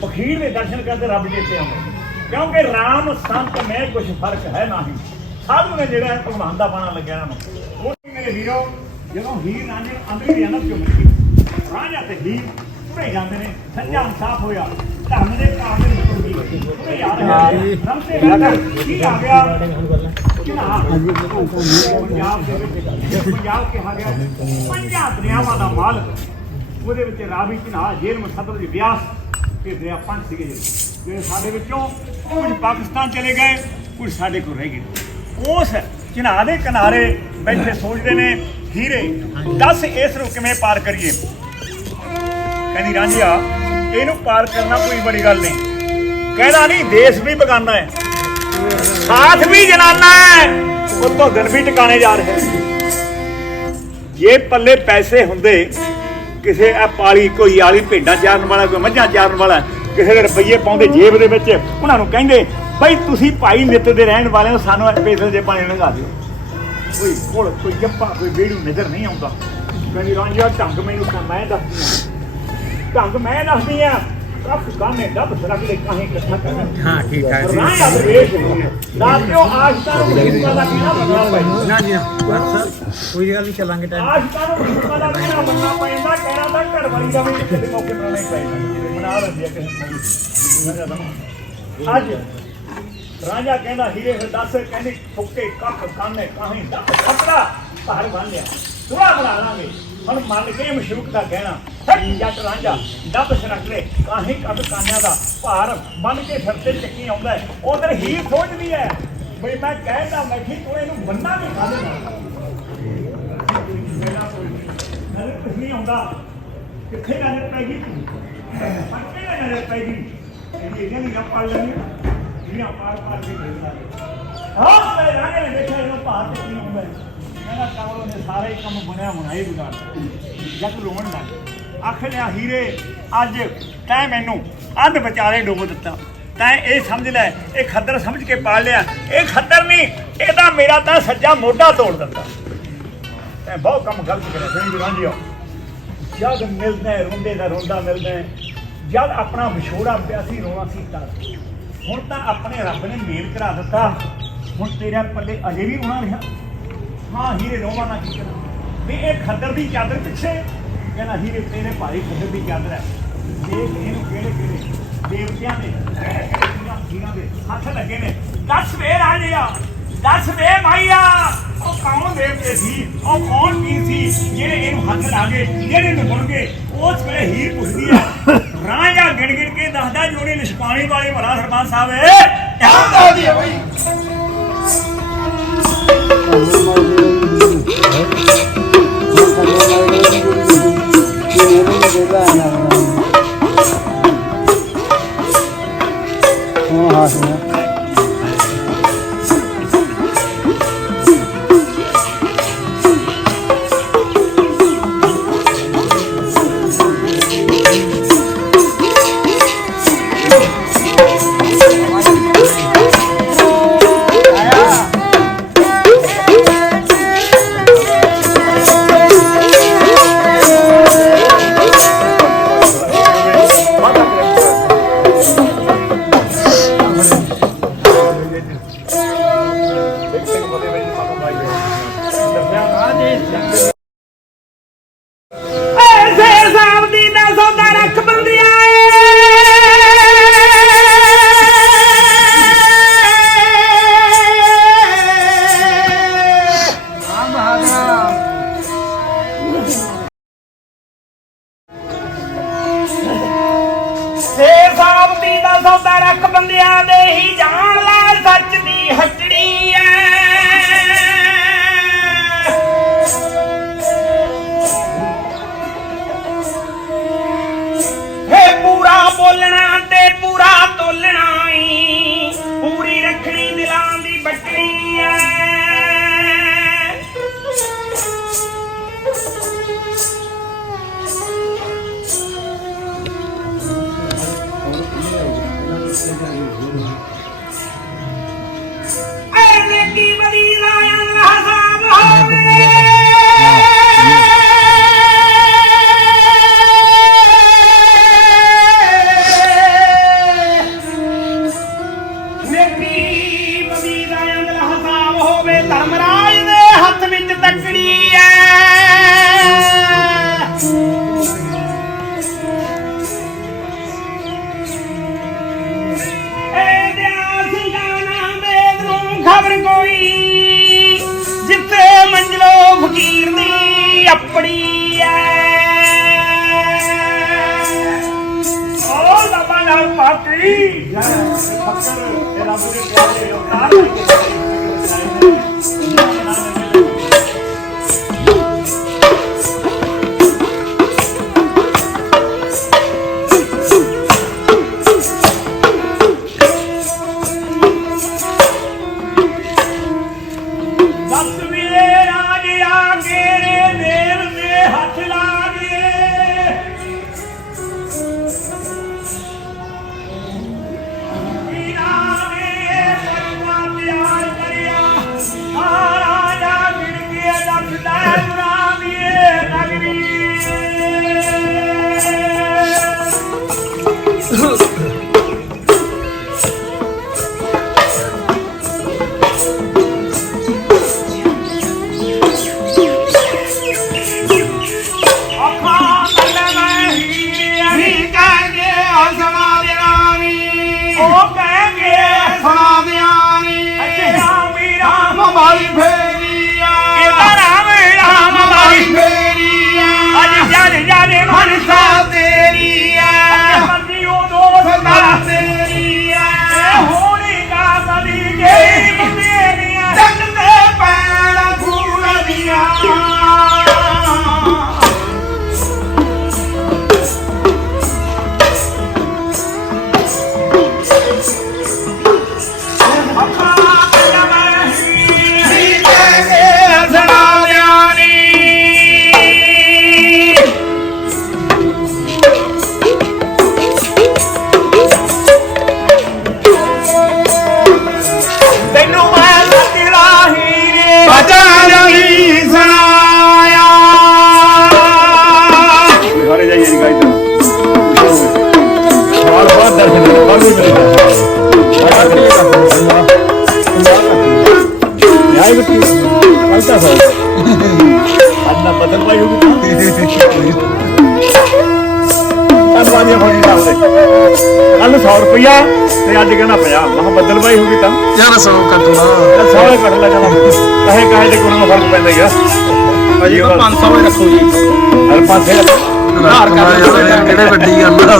ਫਕੀਰ ਦੇ ਦਰਸ਼ਨ ਕਰਦੇ ਰੱਬ ਜਿੱਤੇ ਆਉਂਦੇ। ਕਿਉਂਕਿ ਰਾਮ ਸੰਤ ਮੈਂ ਕੁਝ ਫ਼ਰਕ ਹੈ ਨਹੀਂ। ਸਾਧੂ ਨੇ ਜਿਹੜਾ ਹੈ ਭਗਵਾਨ ਦਾ ਬਾਣਾ ਲੱਗਿਆ ਨਾ ਉਹ ਮੇਰੇ ਵੀਰੋ ਜਦੋਂ ਹੀਰ ਰਾਂਝੇ ਨੂੰ ਅੰਦਰੀ ਜਨਮ ਚੋਂ ਮਿਲੀ ਰਾਂਝਾ ਤੇ ਹੀਰ ਭੇ ਜਾਂਦੇ ਨੇ ਸੱਜਾ ਇਨਸਾਫ ਹੋਇਆ। ਧਰਮ ਦੇ ਕਾਰਨ ਦੀ ਕੁਰਬੀ ਉਹਨੇ ਯਾਦ ਹੈ ਰਮਤੇ ਵਿੱਚ ਕੀ ਆ ਗਿਆ? ਕਿਨਾ ਪੰਜਾਬ ਦੇ ਵਿੱਚ ਪੰਜਾਬ ਕਿਹਾ ਗਿਆ ਪੰਜਾਬ ਦਰਿਆਵਾਂ ਦਾ ਮਾਲਕ। ਉਹਦੇ ਵਿੱਚ ਰਾਵੀ ਕਿਨਾ ਜੇਲ੍ਹ ਮਸਦਰ ਦੀ ਵਿਆਸ ਤੇ ਦਰਿਆ ਸੀਗੇ ਜਿਹੜੇ। ਜਿਹੜੇ ਸਾਡੇ ਵਿੱਚੋਂ ਕੁਝ ਪਾਕਿਸਤਾਨ ਚਲੇ ਗਏ, ਕੁਝ ਸਾਡੇ ਕੋਲ ਰਹਿ ਗਏ। ਉਸ ਚਿਨਾਹ ਦੇ ਕਿਨਾਰੇ ਬੈਠੇ ਸੋਚਦੇ ਨੇ, ਹੀਰੇ, ਦੱਸ ਇਸ ਨੂੰ ਕਿਵੇਂ ਪਾਰ ਕਰੀਏ? ਕਹਿੰਦੀ, ਰਾਂਝਿਆ, ਇਹਨੂੰ ਪਾਰ ਕਰਨਾ ਕੋਈ ਬੜੀ ਗੱਲ ਨਹੀਂ। ਕਹਿੰਦਾ ਨਹੀਂ, ਦੇਸ਼ ਵੀ ਬਗਾਨਾ ਹੈ, ਸਾਥ ਵੀ ਜਨਾਨਾ ਹੈ, ਉੱਤੋਂ ਦਿਨ ਵੀ ਟਿਕਾਣੇ ਜਾ ਰਹੇ ਜੇ ਪੱਲੇ ਪੈਸੇ ਹੁੰਦੇ ਕਿਸੇ ਆ ਪਾਲੀ ਕੋਈ ਆਲੀ ਭੇਡਾਂ ਚਾਰਨ ਵਾਲਾ ਕੋਈ ਮੱਝਾਂ ਚਾਰਨ ਵਾਲਾ ਕਿਸੇ ਦੇ ਰੁਪਈਏ ਪਾਉਂਦੇ ਜੇਬ ਦੇ ਵਿੱਚ ਉਹਨਾਂ ਨੂੰ ਕਹਿੰਦੇ ਬਈ ਤੁਸੀਂ ਭਾਈ ਨਿੱਤ ਦੇ ਰਹਿਣ ਵਾਲੇ ਹੋ ਸਾਨੂੰ ਪੈਸੇ ਦੇ ਪਾਣੀ ਲੰਘਾ ਦਿਓ। ਕੋਈ ਕੋਲ ਕੋਈ ਜੱਪਾ ਕੋਈ ਬੇੜੂ ਨਜ਼ਰ ਨਹੀਂ ਆਉਂਦਾ। ਕਹਿੰਦੀ ਰਾਂਝਾ ਢੰਗ ਮੈਨੂੰ ਮੈਂ ਦੱਸਦੀ ਹਾਂ ਢੰਗ ਮੈਂ ਦੱਸਦੀ ਆ। ਰੱਖ ਗਾਨੇ ਦੱਬ ਸਰਕ ਲੈ ਕਾਹੇ ਇਕੱਠਾ ਕਰਨਾ। ਹਾਂ ਠੀਕ ਹੈ ਜੀ। ਰਾਂਝਾ ਦਰਵੇਸ਼ ਦਾਤਿਓ ਆਸ਼ਤਾ ਨੂੰ ਬੁੱਧਾ ਦਾ ਬੰਦਾ ਭਾਈ? ਨਾ ਜੀ ਨਾ। ਬਸ ਕੋਈ ਗੱਲ ਨਹੀਂ ਚੱਲਾਂਗੇ ਟਾਈਮ ਆਸ਼ਤਾ ਨੂੰ ਦਾ ਕਹਿਣਾ ਵਾਲੀ ਦਾ ਵੀ ਕਿਸੇ ਮੌਕੇ ਬਣਾਉਣਾ ਹੀ ਪੈਂਦਾ ਬਣਾ ਲੈਂਦੀ ਆ ਕਿਸੇ ਮੌਕੇ ਅੱਜ ਰਾਜਾ ਕਹਿੰਦਾ ਹੀਰੇ ਫਿਰ ਕਹਿੰਦੇ ਫੁੱਕੇ ਕੱਖ ਕਾਨੇ ਕਾਹੇ ਦੱਬ ਖਤਰਾ ਭਾਰ ਬਣ ਲਿਆ ਥੋੜਾ ਬਣਾ ਲਾਂਗੇ ਹੁਣ ਮੰਨ ਕੇ ਮਸ਼ੂਕ ਦਾ ਕਹਿਣਾ ਜੱਟ ਰਾਂਝਾ ਦੱਬ ਸਰਕ ਲੈ ਕਾਹੇ ਕੱਖ ਕਾਨਿਆਂ ਦਾ ਭਾਰ ਬੰਨ ਕੇ ਸਿਰ ਤੇ ਚੱਕੀ ਆਉਂਦਾ ਉਧਰ ਹੀਰ ਸੋਚਦੀ ਹੈ ਬਈ ਮੈਂ ਕਹਿਦਾ ਮੈਂ ਕਿ ਤੂੰ ਇਹਨੂੰ ਬੰਨਾ ਵੀ ਖਾ ਦੇਣਾ ਨਹੀਂ ਆਉਂਦਾ ਕਿੱਥੇ ਨਜ਼ਰ ਪੈ ਗਈ? ਪੱਕੇ ਨਾ ਪੈ ਗਈ। ਇਹਦੀ ਇਹਨਾਂ ਦੀ ਪੜ ਲੈਣੀ ਜਿਹੜੀਆਂ ਪਾਰ ਪਾਰ ਕੇ ਦੇਖਦਾ ਹਾਂ ਮੈਂ ਰਾਣੇ ਨੇ ਦੇਖਿਆ ਇਹਨੂੰ ਭਾਰ ਤੇ ਕੀ ਆਉਂਦਾ ਕਹਿੰਦਾ ਕਮਲ ਨੇ ਸਾਰੇ ਹੀ ਕੰਮ ਬਣਿਆ ਹੋਣਾ, ਇਹ ਵਿਗਾੜ ਜੱਟ ਰੋਣ ਲੱਗ ਆਖ ਲਿਆ ਹੀਰੇ, ਅੱਜ ਤੈਂ ਮੈਨੂੰ ਅੱਧ ਵਿਚਾਰੇ ਡੋਬ ਦਿੱਤਾ। ਤੈਂ ਇਹ ਸਮਝ ਲੈ, ਇਹ ਖੱਦਰ ਸਮਝ ਕੇ ਪਾਲ ਲਿਆ। ਇਹ ਖੱਦਰ ਨਹੀਂ ਇਹ ਤਾਂ ਮੇਰਾ ਤਾਂ ਸੱਜਾ ਮੋਢਾ ਤੋੜ ਦਿੱਤਾ ਤੈਂ ਬਹੁਤ ਕੰਮ ਗਲਤ ਕਰਿਆ, ਸਹੀ ਰਾਂਝਿਓ ਜਦ ਮਿਲਦਾ ਰੋਂਦੇ ਦਾ ਰੋਂਦਾ ਮਿਲਦਾ ਜਦ ਆਪਣਾ ਵਿਛੋੜਾ ਪਿਆ ਸੀ, ਰੋਣਾ ਸੀ ਤਦ ਹੁਣ ਤਾਂ ਆਪਣੇ ਰੱਬ ਨੇ ਮੇਲ ਕਰਾ ਦਿੱਤਾ। ਹੁਣ ਤੇਰੇ ਪੱਲੇ ਅਜੇ ਵੀ ਰੋਣਾ ਰਿਹਾ। ਹਾਂ, ਹੀਰੇ ਰੋਵਾ ਨਾ ਕੀ ਕਰਾਂ। ਵੀ ਇਹ ਖੱਦਰ ਦੀ ਚਾਦਰ ਪਿੱਛੇ। ਕਹਿੰਦਾ, ਹੀਰੇ, ਤੇਰੇ ਭਾਈ ਖੱਦਰ ਦੀ ਚਾਦਰ ਹੈ। ਦੇਖ ਇਹਨੂੰ ਕਿਹੜੇ ਕਿਹੜੇ? ਦੇਵਤਿਆਂ ਦੇ, ਹੀਰਾਂ ਦੇ ਹੱਥ ਲੱਗੇ ਨੇ। ਦੱਸ ਵੇ ਰਾਜਿਆ ਦੱਸ ਵੇ ਮਾਈਆ। ਉਹ ਕੌਣ ਦੇਵਤੇ ਸੀ ਉਹ ਕੌਣ ਪੀਰ ਸੀ? ਜਿਹੜੇ ਇਹਨੂੰ ਹੱਥ ਲਾ ਗਏ ਜਿਹੜੇ ਨੂੰ ਗੁਣ ਗਏ ਉਸ ਵੇਲੇ ਹੀਰ ਪੁੱਛਦੀ ਹੈ ਰਾਜਾ ਗਿਣ ਗਿਣ ਕੇ ਦੱਸਦਾ ਜੋੜੀ ਨਿਸ਼ਕਾਣੀ ਵਾਲੇ ਭਲਾ ਸਰਪੰਚ ਸਾਹਿਬ ਕਿਆ ਦੱਸਦੀ ਹੈ ਬਈ ਐਸੇ ਫਕੀਰ ਦੀ ਆਪਣੀ ਐ। ਓ ਲਬਾ ਨਾਲ ਪਾਟੀ। ਯਾਰ ਫਕਰ ਇਹ ਰੱਬ ਦੇ ਪਿਆਰੇ ਲੋਕਾਂ ਨਾਲ ਕੱਢ ਲੈ ਜਾਣਾ? ਕਹੇ ਕਹੇ ਦੇ ਕੋਲ ਨੂੰ ਫ਼ਰਕ ਪੈਂਦਾ ਹੀ ਆ। ਅਜੀ ਉਹ 500 ਹੀ ਰੱਖੋ ਜੀ। ਹਰ ਪਾਸੇ ਆਧਾਰ ਕਾਰਡ ਕਿਹੜੇ ਵੱਡੀ ਗੱਲ ਆ?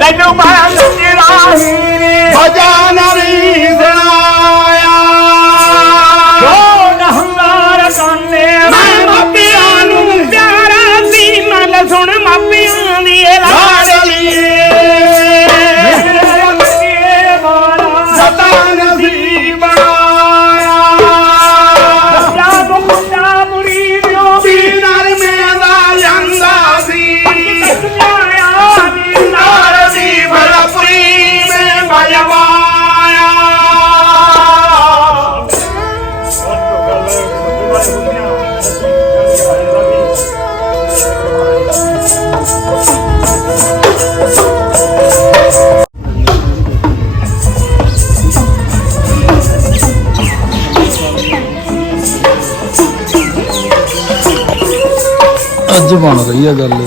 ਤੈਨੂੰ ਮੈਂ ਸੁਣੀ ਰਾਹੀ ਭਜਨ ਰੀਸਣਾਇਆ ਜੋ ਨਹੰਗਾਰ ਕੰਨੇ ਮੈਂ ਮਾਪਿਆਂ ਨੂੰ ਪਿਆਰਾ ਸੀ ਮਨ ਸੁਣ ਮਾਪਿਆਂ ਦੀ ਲਾਡਲੀ দিয়ে জানলে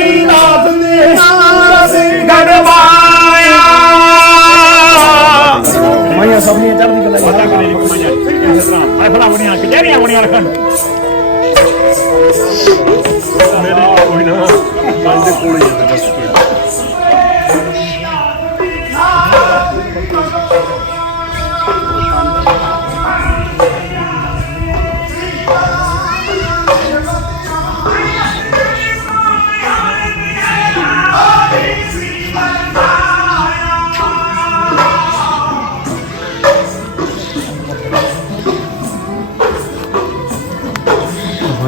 ਰਵਿਦਾਸ ਨੇ ਗੜਵਾਇਆ ਮਾਇਆ ਸਭ ਨੇ ਚੜ੍ਹਦੀ ਕਲਾ ਪਤਾ ਕਰੇ ਮਾਇਆ ਇਸ ਤਰ੍ਹਾਂ ਮੈਂ ਫੜਾ ਬਣੀਆਂ ਕਿਹੜੀਆਂ ਬਣੀਆਂ ਰੱਖਣ ਮੇਰੇ ਕੋਈ ਨਾ ਮੰਨ ਦੇ ਕੋਲ ਹੀ ਬਸ ਕੋਈ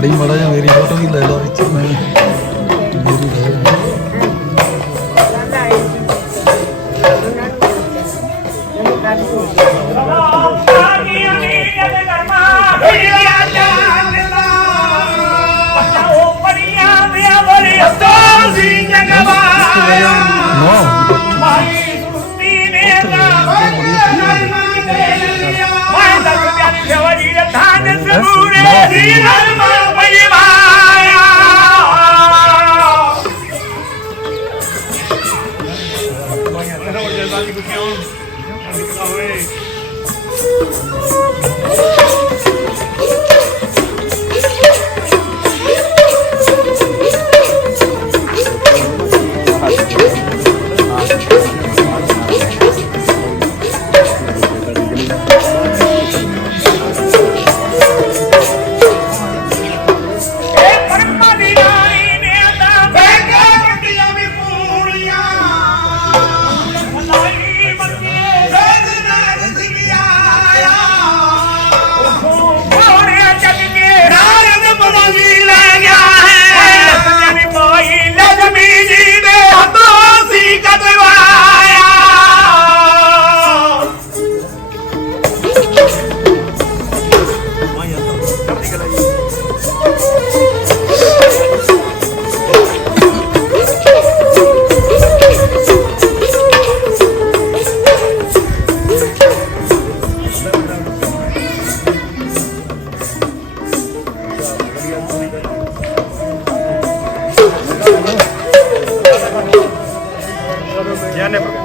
ਫੜੀ ਮੜਾ ਜਾਂ ਮੇਰੀ ਫੋਟੋ ਵੀ ਲੈ ਲਓ। ਮਾਇਆ ਤੇਰਾ ਕਿਉਂ ਹੋਏ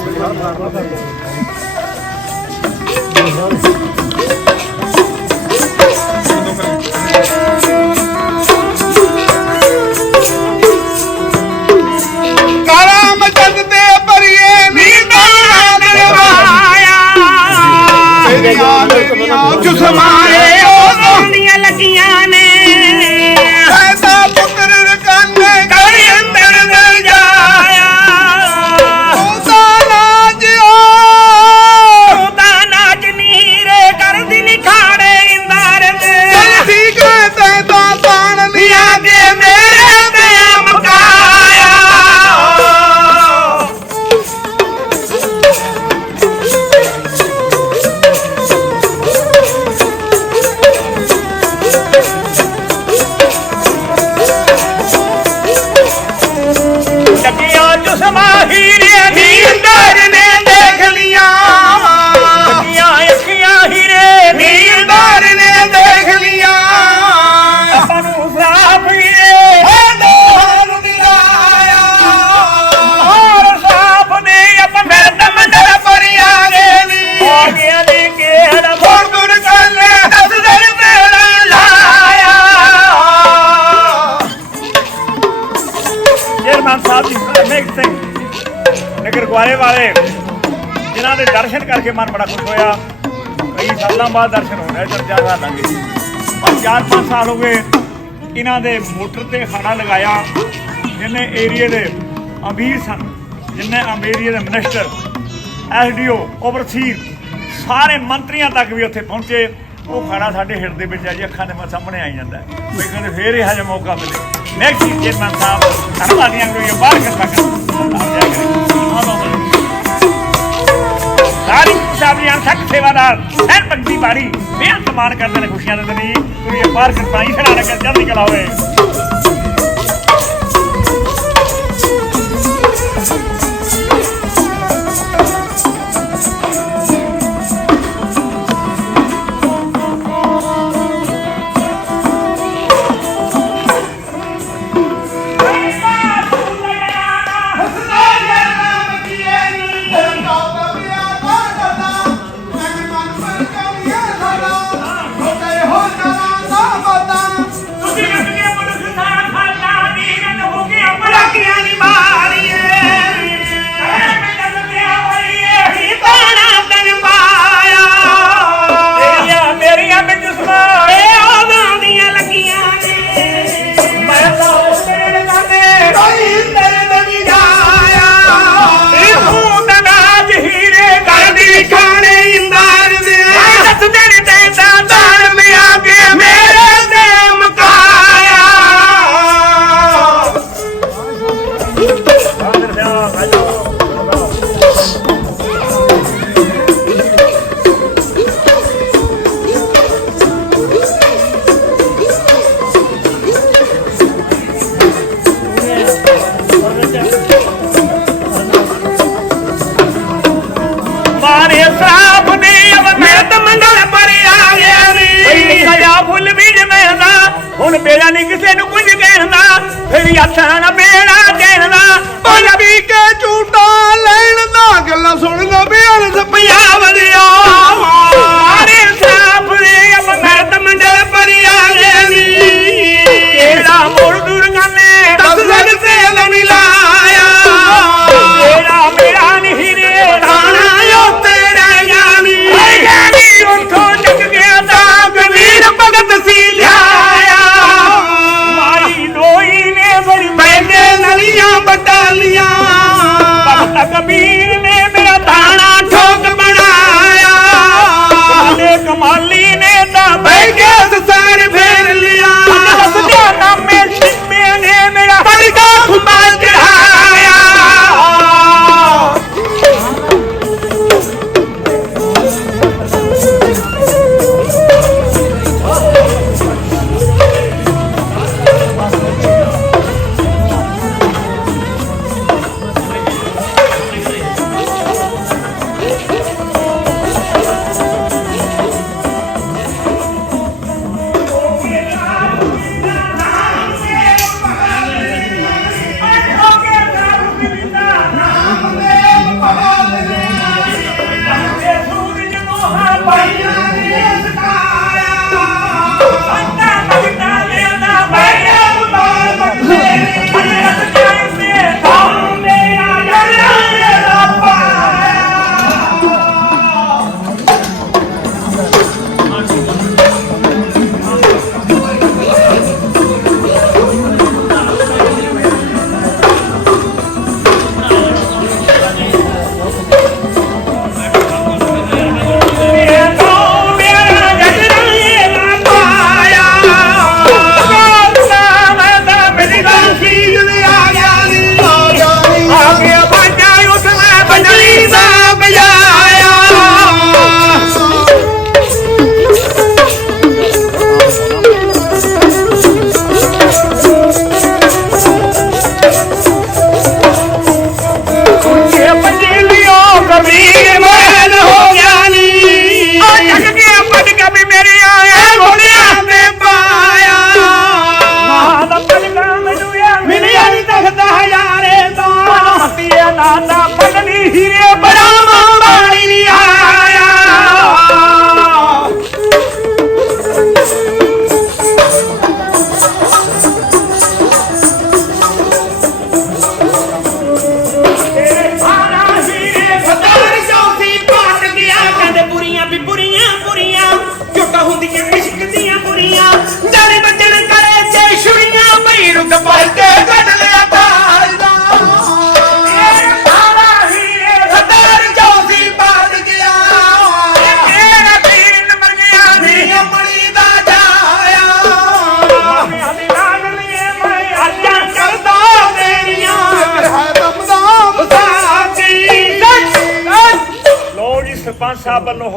ਕਰਮ ਦਰਸ਼ਨ ਕਰਕੇ ਮਨ ਬੜਾ ਖੁਸ਼ ਹੋਇਆ। ਕਈ ਸਾਲਾਂ ਬਾਅਦ ਦਰਸ਼ਨ ਹੋ ਰਹੇ ਚਰਚਾ ਕਰ ਲਾਂਗੇ ਪਰ 4-5 ਸਾਲ ਹੋ ਗਏ, ਇਹਨਾਂ ਦੇ ਮੋਟਰ ਤੇ ਖਾਣਾ ਲਗਾਇਆ, ਜਿੰਨੇ ਏਰੀਏ ਦੇ ਅਮੀਰ ਸਨ, ਜਿੰਨੇ ਅਮੀਰੀਏ ਦੇ ਮਿਨਿਸਟਰ ਐਸਡੀਓ ਓਵਰਸੀਰ ਸਾਰੇ ਮੰਤਰੀਆਂ ਤੱਕ ਵੀ ਉੱਥੇ ਪਹੁੰਚੇ। ਉਹ ਖਾਣਾ ਸਾਡੇ ਹਿਰਦੇ ਵਿੱਚ ਅਜੇ ਅੱਖਾਂ ਦੇ ਮਾ ਸਾਹਮਣੇ ਆਈ ਜਾਂਦਾ ਹੈ। ਕਹਿੰਦੇ ਫੇਰ ਇਹ ਜਿਹਾ ਮੌਕਾ ਮਿਲੇ। ਨੈਕਸਟ ਚੇਅਰਮੈਨ ਸਾਹਿਬ ਧੰਨਵਾਦੀਆਂ ਕੋਈ ਬਾਹਰ ਕਰ ਸਾਰੀ ਸਾਹਿਬ ਸੇਵਾਦਾਰ ਸੈਨ ਪੰਜੀ ਬਾਰੀ ਬੇਅੰਤ ਮਾਣ ਕਰਦੇ ਨੇ ਖੁਸ਼ੀਆਂ ਦੇ ਦਿਨ ਜੀ ਕੋਈ ਇਹ ਬਾਹਰ ਕਰ ਪਾਈ ਖੜਾ ਕਰ ਜਲਦੀ ਕਲਾ ਹੋਏ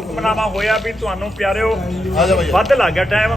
ਹੁਕਮਨਾਮਾ ਹੋਇਆ ਵੀ ਤੁਹਾਨੂੰ ਪਿਆਰਿਓ ਵੱਧ ਲੱਗ ਗਿਆ ਟਾਈਮ